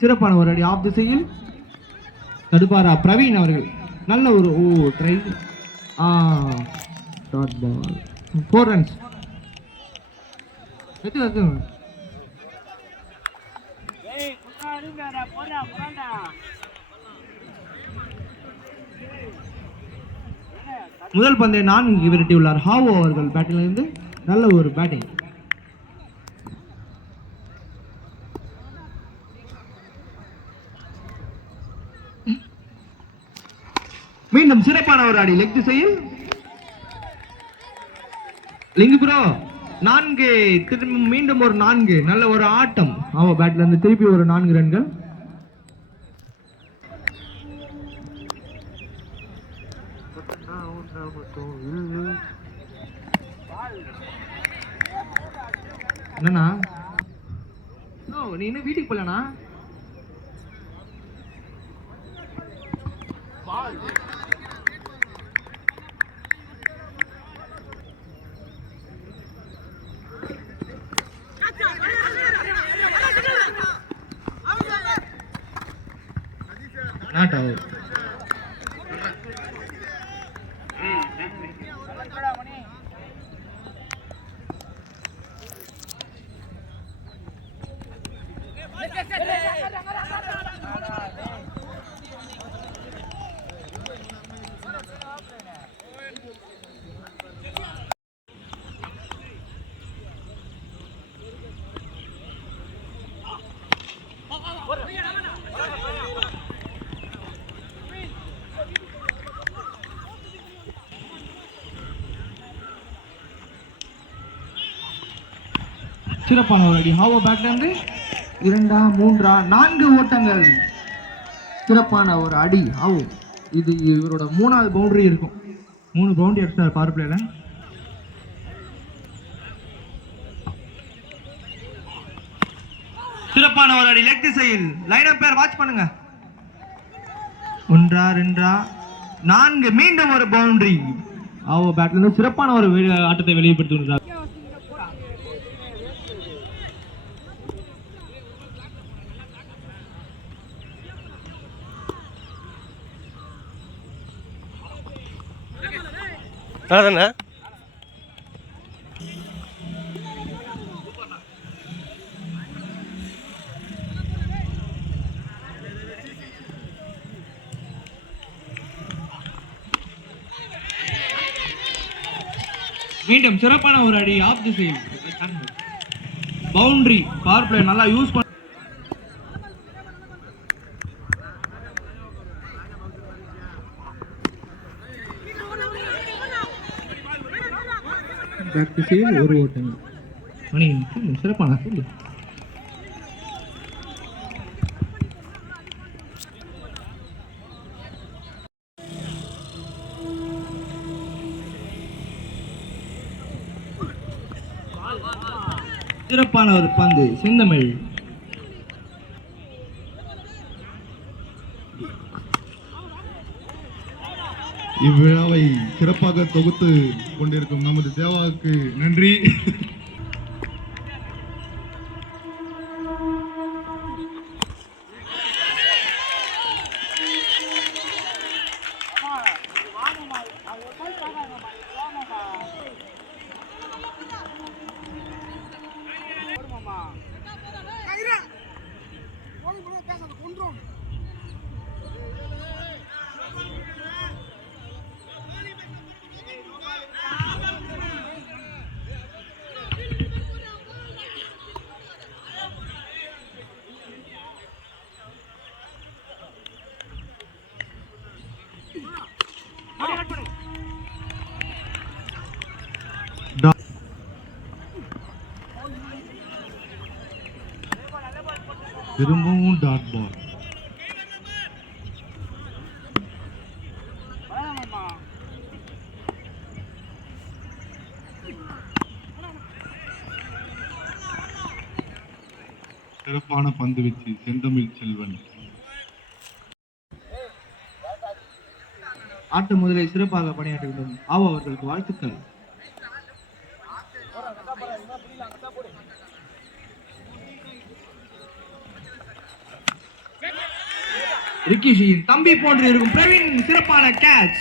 சிறப்பான ஒரு அடி ஆஃப் திசையில் தடுப்பாரா பிரவீன் அவர்கள் நல்ல ஒரு ட்ரை டாட் பால் 4 ரன்ஸ் வெச்சு முதல் பந்தை 4 விரட்டியுள்ளார் ஹாவோ அவர்கள் பேட்டிலிருந்து நல்ல ஒரு பேட்டிங். மீண்டும் சிறப்பான ஒரு அடி லெக் திசையில் லிங்கு ப்ரோ 4 திரும்ப மீண்டும் ஒரு 4 நல்ல ஒரு ஆட்டம் ஆமா பேட்ல இருந்து திருப்பி ஒரு 4 ரன்கள். என்னண்ணா நீ இன்னும் வீட்டுக்கு போலண்ணா not out. சிறப்பான ஒரு அடி ஹாவோ பேட்ல இருந்து 2 3 4 ஓட்டங்கள். சிறப்பான ஒரு அடி ஹாவோ. இது இவரோட 3வது பவுண்டரி இருக்கும். 3 பவுண்டரி அடிச்சார் பவர் பிளேல. சிறப்பான ஒரு அடி லெக் திசையில் லைன் அப் பேர் வாட்ச் பண்ணுங்க. 1 2 4 மீண்டும் ஒரு பவுண்டரி ஹாவோ பேட்ல இருந்து சிறப்பான ஒரு ஆட்டத்தை வெளிப்படுத்துகிறார். அதானே மீண்டும் சிறப்பான ஒரு அடி ஆஃப் திசையில் பவுண்டரி பவர் பிளே நல்லா யூஸ் பண்ண பேக் திசையில் ஒரு ஓட்டம். மணி சிறப்பான சொல்லு. சிறப்பான ஒரு பந்து செந்தமிழ். இவ்விழாவை சிறப்பாக தொகுத்து கொண்டிருக்கும் நமது தேவாவுக்கு நன்றி. திரும்பவும் டாட் பால். சிறப்பான பந்து வீச்சு செந்தமிழ் செல்வன். ஆட்ட முதலை சிறப்பாக பணியாற்றுகின்றனர். ஆவோ அவர்களுக்கு வாழ்த்துக்கள். ரிக்கிஷியின் தம்பி போன்று இருக்கும் பிரவீன் சிறப்பான கேட்ச்,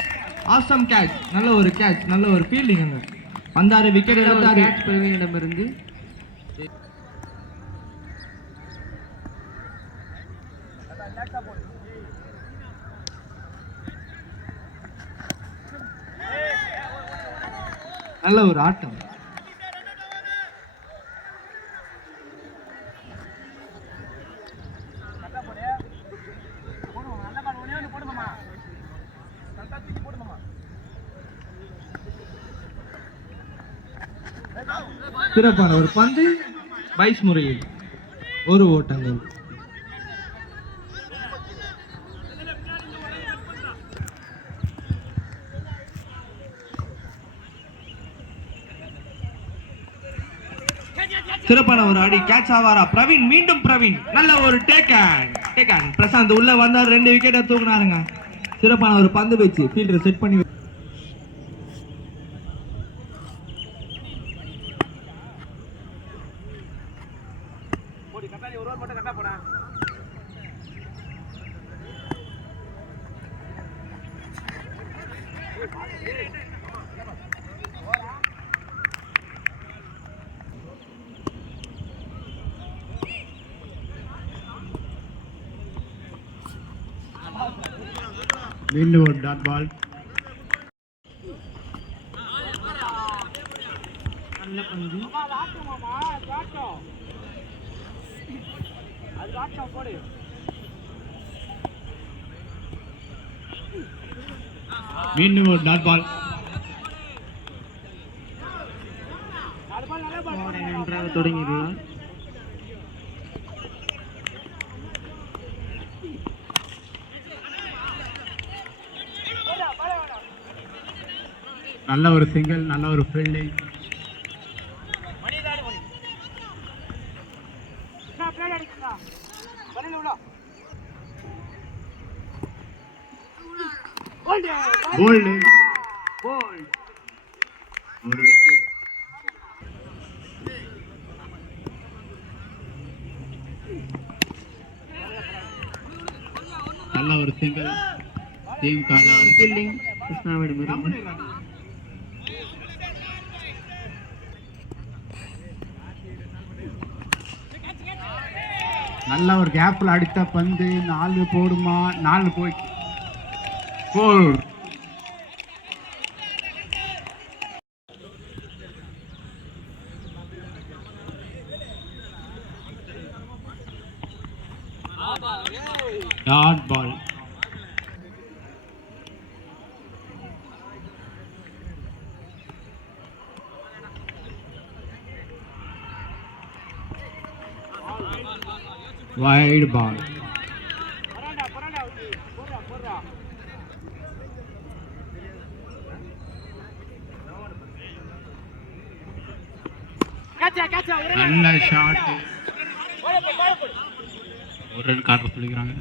ஆசம் கேட்ச், நல்ல ஒரு கேட்ச், நல்ல ஒரு ஃபீல்டிங். அங்க வந்தாரு, விக்கெட் எடுத்தாரு. பிரவீனிடமிருந்து நல்ல ஒரு ஆட்டம். சிறப்பான ஒரு பந்து, பைஸ் முறையில் ஒரு ஓட்டங்கள். சிறப்பான ஒரு அடி, கேட்ச் ஆவாரா பிரவீன், மீண்டும் பிரவீன், நல்ல ஒரு டேக் அண்ட் பிரசாந்த் உள்ள வந்தார், 2 விக்கெட்டை தூக்குனாருங்க. சிறப்பான ஒரு பந்து வச்சு ஃபீல்டர் செட் பண்ணி மீண்டும் ஒரு டாட் பால். நல்ல பந்து, மீண்டும் ஒரு டாட் பால். நன்றாக தொடங்கியுள்ளார். நல்ல ஒரு சிங்கிள், நல்ல ஒரு ஃபீல்டிங். போல்டு, ஒரு விக்கெட். நல்ல ஒரு சிங்கிள், டீம் ஃபீல்டிங் கிருஷ்ணாவிடமிருந்து. நல்ல ஒரு கேப்ல அடித்த பந்து 4 போடுமா, 4 போய் 4. Dot ball. wide ball. நல்ல ஷாட், ஒரு ரன் காட்ட சொல்லிக்கிறாங்க.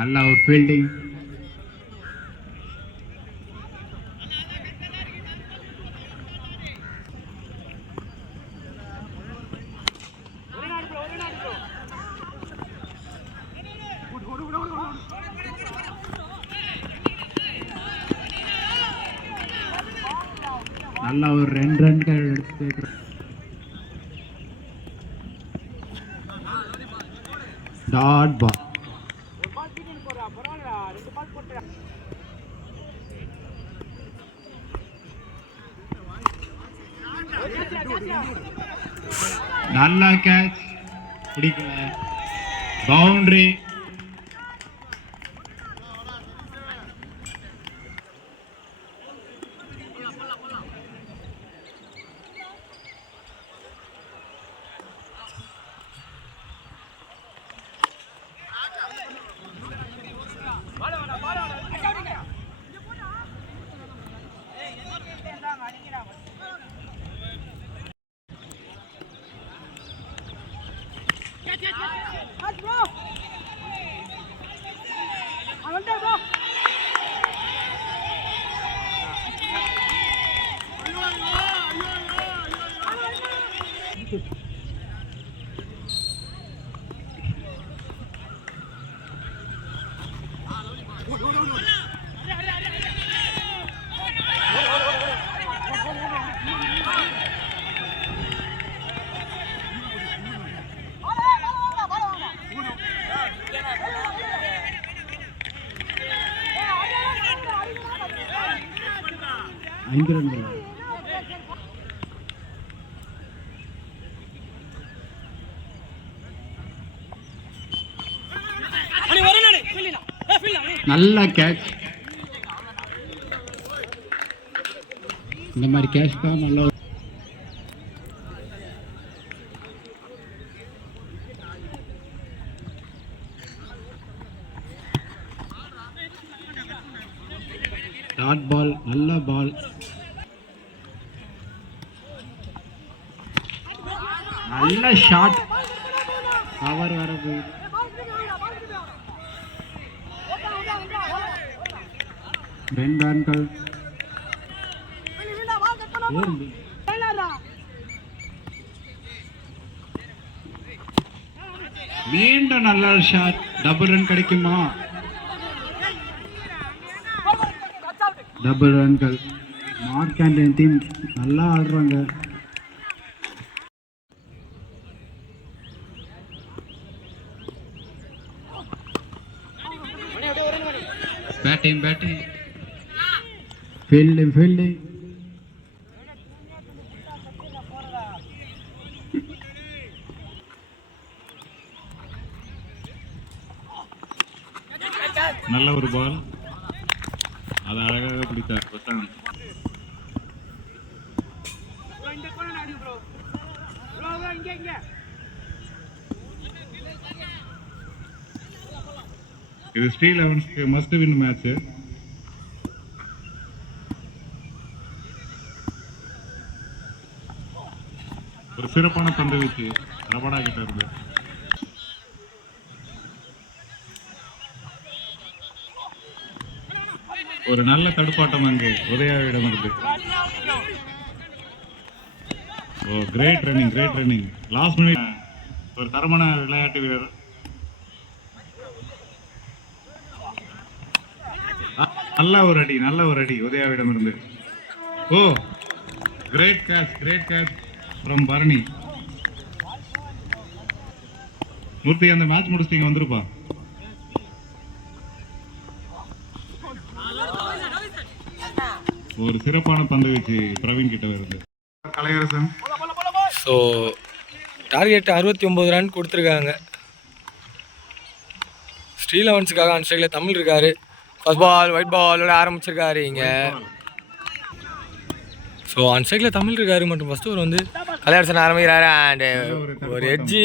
நல்ல ஒரு ஃபீல்டிங். நல்ல ஒரு 2 ரன்கள் எடுத்து டாட் பால். நல்ல கேட்ச், பிடிக்கல, பவுண்டரி. 5 ரன்கள். நல்ல கேட்ச். இந்த மாதிரி கேட்ச் தான் நல்லா. டாட் பால், நல்ல பால். நல்ல ஷாட். கவர் வர போகுது. ரெண்டு ரன்கள். மீண்டும் நல்ல ஷாட். டபுள் ரன் கிடைக்குமா? டபுள் ரன்கள். மார்க் ஆண்டனி டீம் நல்லா ஆடுறாங்க. Batting fielding. நல்ல ஒரு பால், அது அழகாக பிடித்தார் பிரசாந்த். இது ஸ்ரீ லெவன்ஸ்க்கு மஸ்ட் வின் மேட்ச். ஒரு சிறப்பான பந்து வீச்சு ரபடா கிட்ட இருந்து. ஒரு நல்ல தடுப்பாட்டம் அங்கே உதயாவிடம் இருந்து. ஓ, கிரேட் ரன்னிங். லாஸ்ட் மினிட் ஒரு தரமான விளையாட்டு வீரர். நல்ல ஒரு அடி உதயாவிடம் இருந்து. ஓ, கிரேட் கேட்ச் ஃப்ரம் பரணி. மூர்த்தி, அந்த மேட்ச் முடிச்சிட்டீங்க, வந்துருப்பா. ஒரு சிறப்பான பந்து வீச்சு பிரவீன் கிட்ட வருது. கலையரசன். ஸோ டார்கெட் 69 ரன் கொடுத்துருக்காங்க. ஸ்ரீ லெவன்ஸுக்காக ஆன் ஸ்ட்ரைக்கில் தமிழ் இருக்காரு. ஃபர்ஸ்ட் பால் ஒயிட் பாலோட ஆரம்பிச்சிருக்காரு இங்கே. ஸோ ஆன் ஸ்ட்ரைக்கில் தமிழ் இருக்காரு மற்றும் ஃபர்ஸ்ட் ஓவர் வந்து கலையரசன் ஆரம்பிக்கிறாரு. அண்டு ஒரு எட்ஜி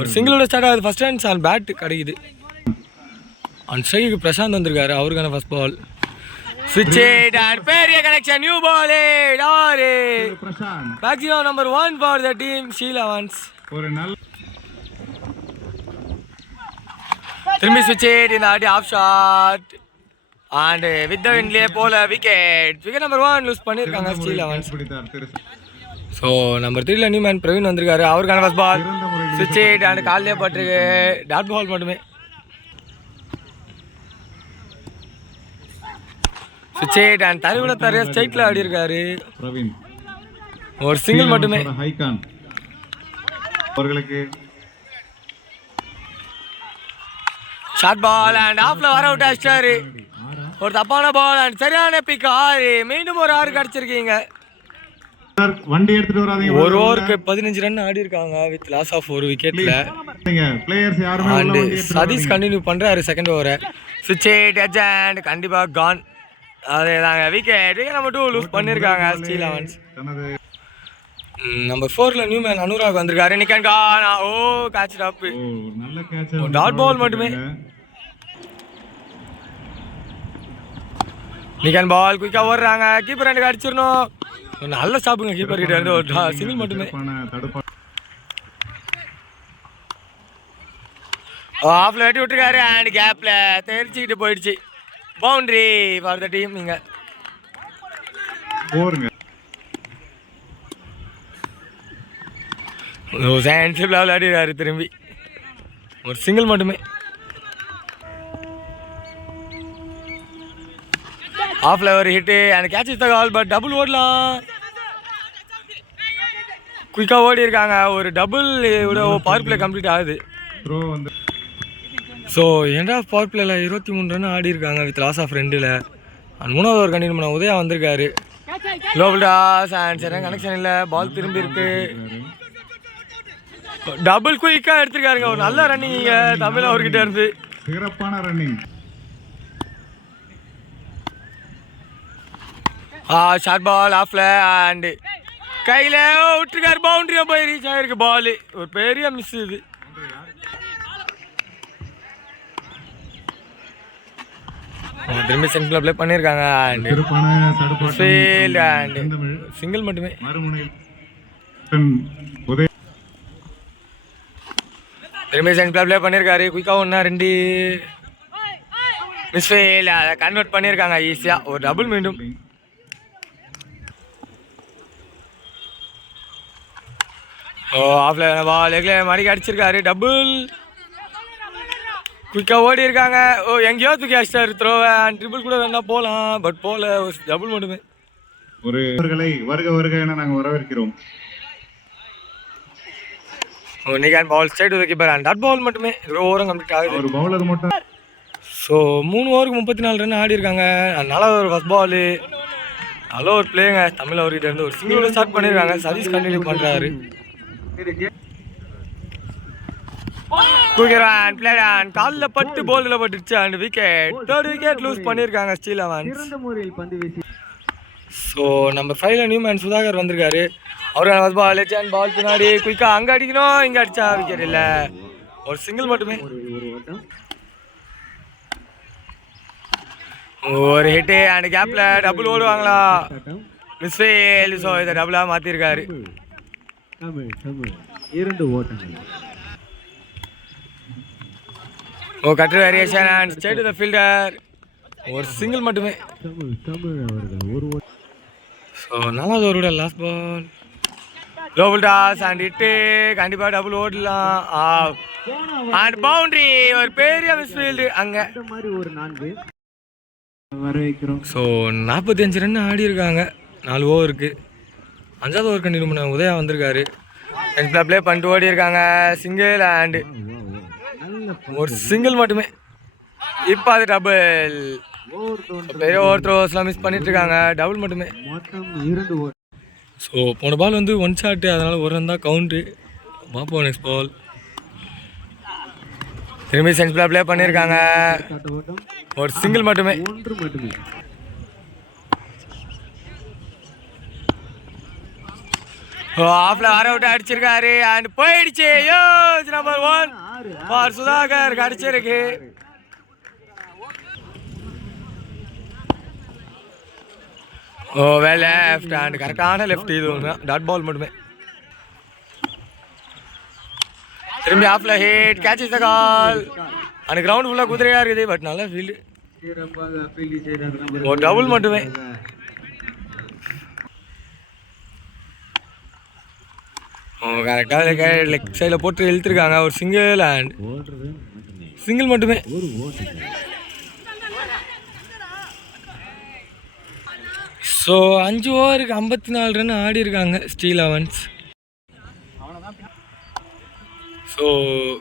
ஒரு சிங்கிளோட ஸ்டார்ட் ஆகுது. ஃபர்ஸ்ட் ரன்ஸ் ஆன் பேட் கிடைக்குது. ஆன் ஸ்ட்ரைக்கு பிரசாந்த் வந்திருக்காரு. அவருக்கான first ball switch it and பெரிய கனெக்ஷன். நியூ பால் டாரு Prashanth. Maximum number 1 for the team Sri Levens. ஒரு நல்ல திரும்பி switch it in the off shot and with the windலே போல விக்கெட் நம்பர் 1 லூஸ் பண்ணிருக்காங்க Sri Levens. ஸோ நம்பர் 3ல new man Praveen வந்திருக்காரு. அவருக்கான first ball switch it and கால்லே பட்டிருக்கு. டாட் பால் மட்டுமே. switch it and தருவிட தரையா ஸ்ட்ரைட்ல ஆடி இருக்காரு பிரவீன். ஒரு சிங்கிள் மட்டுமே. ஹைகான் அவர்களுக்கு ஷார்ட் பால் அண்ட் ஆஃப்ல வர அவுட் ஆச்சாரு. ஒரு தப்பான பால் அண்ட் சரியான பிக் 6. மீண்டும் ஒரு 6 கிடைச்சிருக்கீங்க. வண்டி எடுத்துட்டு வராதீங்க. ஒரு ஓவருக்கு 15 ரன் ஆடி இருக்காங்க வித் லாஸ் ஆஃப் ஒரு விக்கெட்ல. பிளேயர்ஸ் யாருமே அண்ட் சதீஷ் கண்டினியூ பண்றாரு செகண்ட் ஓவரை. switch it edge and கண்டிப்பா கான். அதேதாங்க விக்கெட் நம்பர் 2 லூஸ் பண்ணிருக்காங்க ஸ்ரீ லெவன்ஸ். நம்பர் 4ல நியூ மேன் அனுராக் வந்திருக்காரு. நிக்கன் கான். ஓ, கேட்ச் அப். நல்ல கேட்ச். டாட் பால் மட்டுமே. நிக்கன் பால் குயிக்கா ஓடுறாங்க. கீப்பர் ரெண்டு அடிச்சிடணும். நல்ல ஸ்டாப்புங்க கீப்பர் கிட்ட இருந்து. ஒரு சிங்கிள் மட்டுமே. ஆஃப்ல வெட்டி விட்டுருக்காரு அண்ட் கேப்ல தெரிச்சுக்கிட்டு போயிடுச்சு. Boundary for the team. நீங்க போருங்க. சான்சிபிள் விளையாடிறாரு திரும்பி. ஒரு சிங்கிள் மட்டுமே. ஆஃப்ல ஒரு hit and catch is the call but double ஓடலாம். குயிக்காக ஓடி இருக்காங்க. ஒரு டபுள் பவர் பிளே கம்ப்ளீட் ஆகுது. த்ரோ வந்து ஸோ எண்ட் ஆஃப் பவர் பிளேல 23 ரன் ஆடி இருக்காங்க வித் லாஸ் ஆஃப் 2ல். அண்ட் 3வது ஓவர் கண்டினியூ பண்ண உதயா வந்திருக்காரு. லோவல் டாஸ் அண்ட் சரியான கனெக்ஷன் இல்லை. பால் திரும்பி இருக்கு. டபுள் குயிக்காக எடுத்திருக்காருங்க. ஒரு நல்ல ரன்னிங் இங்கே தமிழ் அவர்கிட்ட இருந்து. சிறப்பான ரன்னிங். ஷார்ட் பால் ஆஃப்ல அண்ட் கையில் விட்டுருக்காரு. பவுண்டரியாக போய் ரீச் ஆகிருக்கு பால். ஒரு பெரிய மிஸ் இது. திரும்பி சென்டர்ல ப்ளே பண்ணியிருக்காங்க. அண்ட் ஃபீல்ட் அண்ட் சிங்கிள் மட்டுமே. திரும்பி சென்டர்ல ப்ளே பண்ணியிருக்காரு. குயிக்காக 1-2 மிஸ் ஃபீல்ட். அதை கன்வெர்ட் பண்ணியிருக்காங்க ஈஸியாக. ஒரு டபுள் மீண்டும். ஆஃப்ல பால் லெக்ல மடிக்க அடிச்சிருக்காரு. டபுள் குயிக்காக ஓடி இருக்காங்க. எங்கேயோ தூக்கி அடிச்சிட்டாரு த்ரோவை. அண்ட் ட்ரிபிள் கூட வேணா போகலாம் பட் போகல. ஒரு டபுள் மட்டுமே. வருக என நாங்கள் வரவேற்கிறோம். நிகான் ball straight to the keeper and dot ball மட்டுமே. ஓவரும் கம்ப்ளீட் ஆகுது. ஒரு பவுலர் மட்டும். ஸோ 3 ஓவருக்கு 34 ரன் ஆடி இருக்காங்க. அதனால ஒரு ஃபர்ஸ்ட் பால் நல்ல ஒரு பிளேங்க தமிழ் அவர்கிட்ட இருந்து. ஒரு சிங்கிளோட ஸ்டார்ட் பண்ணியிருக்காங்க. சதீஷ் கண்டினியூ பண்ணுறாரு. குயிக்கரான் பிளேடான் காலில் பட்டு போலில் பட்டுருச்சு. And wicket. 3rd wicket lose பண்ணியிருக்காங்க ஸ்டீல் அவன்ஸ். ஸோ நம்பர் 5ல நியூமேன் சுதாகர் வந்திருக்காரு. அவரு பால் லெஜண்ட் பால் பின்னாடி குயிக்காக அங்கே அடிக்கணும். இங்கே அடிச்சா விக்கெட் இல்லை. ஒரு சிங்கிள் மட்டுமே. ஒரு ஹிட்டு அண்ட் கேப்பில் டபுள் ஓடுவாங்களா மிஸ் ஃபெயில். ஸோ இதை டபுளாக மாற்றிருக்காரு. 2 ஓட்டங்கள். Cutter variation and straight to the fielder. ஒரு சிங்கிள் மட்டுமே. ஸோ 4வது ஓவரோட லாஸ்ட் பால். லோவல் டாஸ் அண்ட் ஹிட்டு. கண்டிப்பாக டபுள் ஓடலாம். And boundary. ஒரு பெரிய மிஸ் ஃபீல்டு அங்கே. ஸோ 45 ரன் ஆடி இருக்காங்க 4 ஓவருக்கு. 5வது ஓவர் கண்டினியூ பண்ண உதயா வந்திருக்காரு. ப்ளே பண்ணிட்டு ஓடி இருக்காங்க. சிங்கிள் அண்ட் ஒரு சிங்கிள் மட்டுமே. இப்போ அது டபுள். பெரிய ஓவர் த்ரோஸ்லாம் மிஸ் பண்ணிட்டு இருக்காங்க. டபுள் மட்டுமே. ஸோ போன பால் வந்து 1 ஷாட்டு. அதனால் ஒரு ரன் தான் கவுண்ட்டு. பார்ப்போம் நெக்ஸ்ட் பால். திரும்பி சென்ஸ்பிளாக ப்ளே பண்ணியிருக்காங்க. ஒரு சிங்கிள் மட்டுமே. ஆஃப்ல ஆர் அவுட் அடிச்சிருக்காரு. அண்ட் போயிடுச்சு. நம்பர் 1 ஃபார் சுதாகர் அடிச்சிருக்கு. வெல் லெஃப்ட் அண்ட் கரெக்டான லெஃப்ட். இது ஒன்று டாட் பால் மட்டுமே. திரும்பி ஆஃப்ல hit catch is the call. And ground ஃபுல்லாக குதிரையாக இருக்குது பட் நல்லா ஃபீல்டு. ஒரு டபுள் மட்டுமே. கரெக்டாக லெக் சைடில் போட்டு இழுத்துருக்காங்க. ஒரு சிங்கிள் அண்ட் சிங்கிள் மட்டுமே. ஸோ 5 ஓவருக்கு 54 ரன் ஆடி இருக்காங்க ஸ்டீல் அவன்ஸ். ஸோ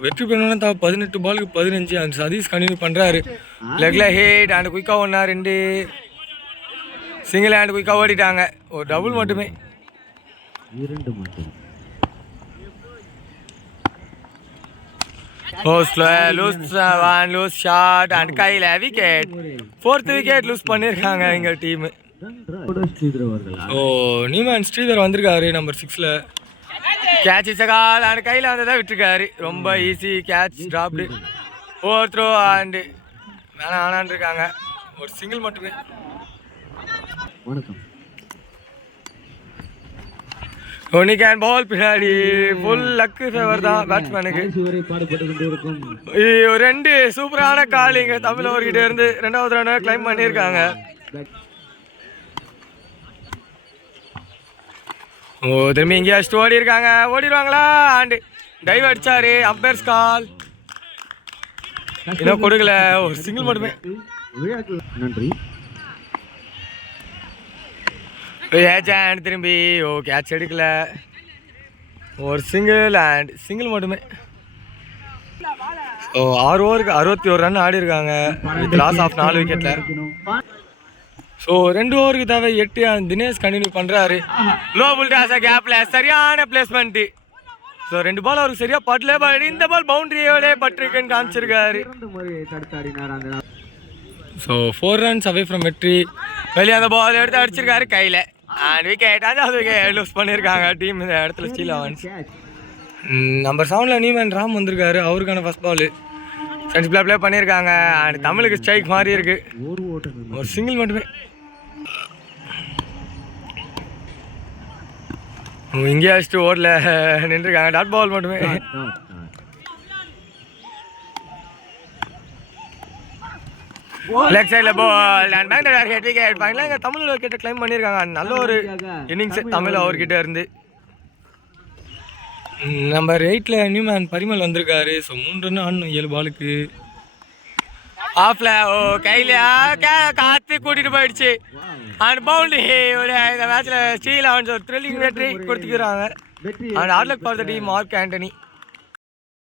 வெற்றி பெறணும்னா 18 பாலுக்கு 15. அண்ட் சதீஷ் கண்டினியூ பண்ணுறாரு. லெக்ல ஹிட் அண்ட் குயிக்காக 1-2 சிங்கிள் அண்ட் குயிக்காக ஓடிட்டாங்க. ஒரு டபுள் மட்டுமே. லூஸ் ஷாட் அண்ட் கையில் விக்கெட். 4th விக்கெட் லூஸ் பண்ணியிருக்காங்க எங்கள் டீமு. ஸோ நியூமேன் ஸ்ரீதர் வந்திருக்காரு நம்பர் 6ல. கேட்ச் இஸ் கால் அண்ட் கையில் வந்ததை விட்டுருக்காரு. ரொம்ப easy catch. Dropped over throw and வேணான்னு இருக்காங்க. ஒரு சிங்கிள் மட்டுமே. நிகான் பால் பின்னாடி. ஃபுல் லக்கு ஃபேவர் தான் பேட்ஸ்மேனுக்கு. 2 சூப்பரான காலிங்க தமிழ் அவர்கிட்ட இருந்து. 2வது ரன் கிளைம் பண்ணியிருக்காங்க. திரும்பி இங்கே அடிச்சுட்டு ஓடி இருக்காங்க. ஓடிடுவாங்களா அண்ட் டைவ் அடிச்சாரு. அம்பையர்ஸ் கால். இன்னும் கொடுக்கல. ஒரு சிங்கிள் மட்டுமே. நன்றி. ஏஜ் திரும்பி ஓ கேட்ச் எடுக்கல. ஒரு சிங்கிள் மட்டுமே. ஓ 6 ஓவருக்கு 61 ரன் ஆடி இருக்காங்க. Loss of 4 விக்கெட்டில். ஸோ 2 ஓவருக்கு தேவை 8. தினேஷ் கண்டினியூ பண்ணுறாரு. லோ புல்டாஸா கேப்பில் சரியான பிளேஸ்மெண்ட்டு. ஸோ 2 பால் அவருக்கு சரியாக பட்டல. பட் இந்த பால் பவுண்டரியோட பட்டிருக்குன்னு காமிச்சிருக்காரு. ஸோ 4 runs அவே ஃப்ரம் வெற்றி. வெளியே அந்த பால் எடுத்து அடிச்சிருக்காரு கையில். And wicket. 5வது விக்கெட் லூஸ் பண்ணியிருக்காங்க டீம் இந்த இடத்துல. ஸ்டீல் அவன்ஸ். நம்பர் 7 நீமன் ராம் வந்திருக்காரு. அவருக்கான ஃபர்ஸ்ட் பால் சென்சிபிளாக ப்ளே பண்ணியிருக்காங்க. அண்ட் தமிழுக்கு ஸ்ட்ரைக் மாதிரி இருக்கு. ஒரு சிங்கிள் மட்டுமே. இங்கே அடிச்சுட்டு ஓடல நின்றுருக்காங்க. டாட் பால் மட்டுமே. லெக் சைடில் ball and bank head wicket. ஃபைனலாக இங்கே தமிழ் விக்கெட்டை கிளைம் பண்ணியிருக்காங்க. நல்ல ஒரு இன்னிங்ஸ் தமிழ் அவர்கிட்ட இருந்து. நம்பர் 8 நியூமேன் பரிமல் வந்திருக்காரு. ஸோ 3 ரன் ஆடணும் 7 பாலுக்கு. ஆஃப்ல ஓ கையில காத்து கூட்டிட்டு போயிடுச்சு. And boundary. இந்த மேட்ச்ல ஸ்டீல் அவன்ஸ் ஒரு த்ரில்லிங் வெற்றி கொடுத்துக்கிறாங்க. And all luck for the team Mark Antony.